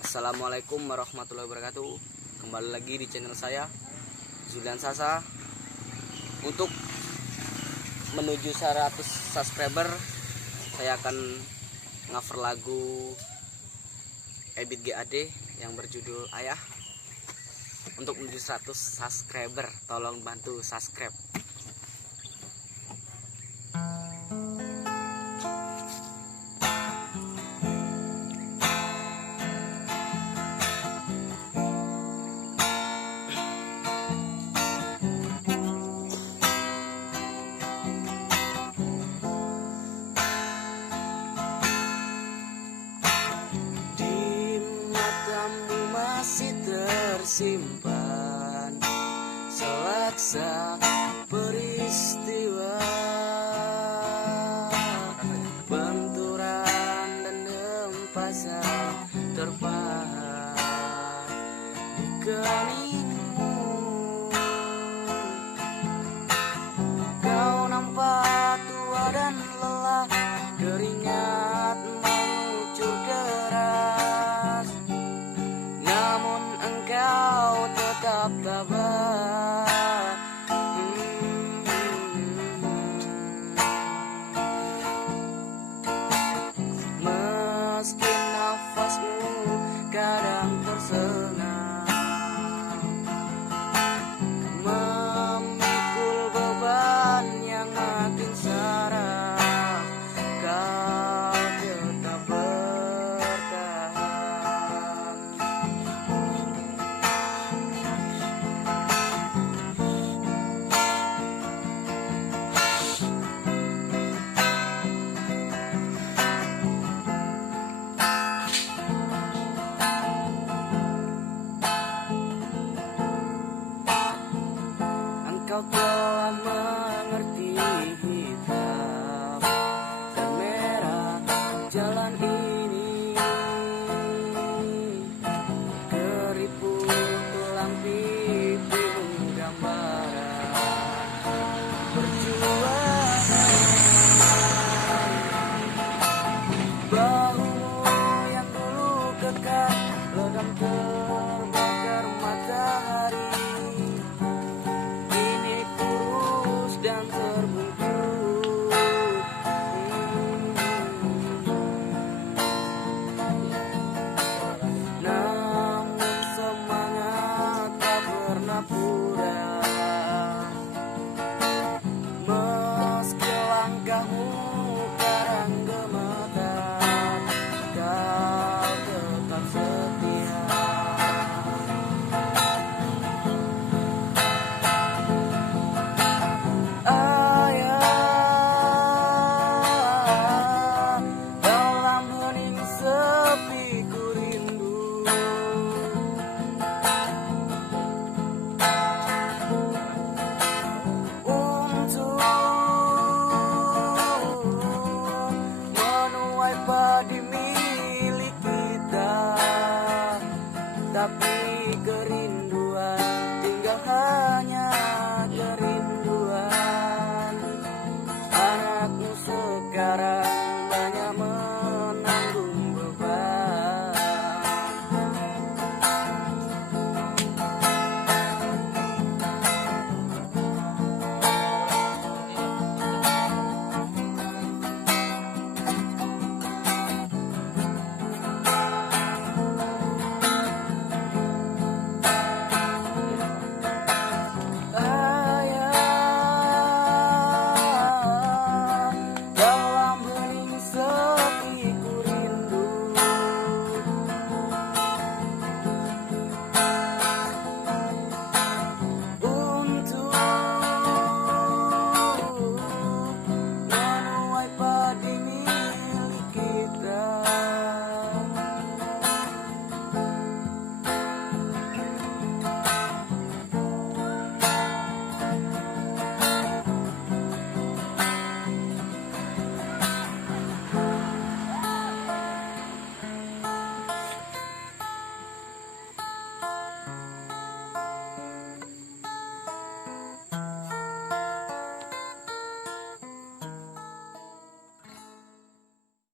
Assalamualaikum warahmatullahi wabarakatuh. Kembali lagi di channel saya, Zulian Sasa. Untuk menuju 100 subscriber, saya akan cover lagu Ebit GAD yang berjudul Ayah. Untuk menuju 100 subscriber, tolong bantu subscribe. Masih tersimpan selaksa peristiwa, benturan dan hempasan terpahat di keningmu. Kau nampak tua dan lelah, keringat mengucur deras, namun engkau tetap tabah. Meski nafasmu kadang tersengal, memikul beban yang makin saraf, kau tetap bertahan. Engkau telah mengerti hitam dan merah jalan ini, keriput tulang pipimu gambaran perjuangan. Bahumu yang dulu kekar, legam terbakar matahari, dan terbungkus. Namun semangat tak pernah pudar, meski langkahmu kadang gemetar, kau tetap setia. Padi milik kita, tapi kerinduan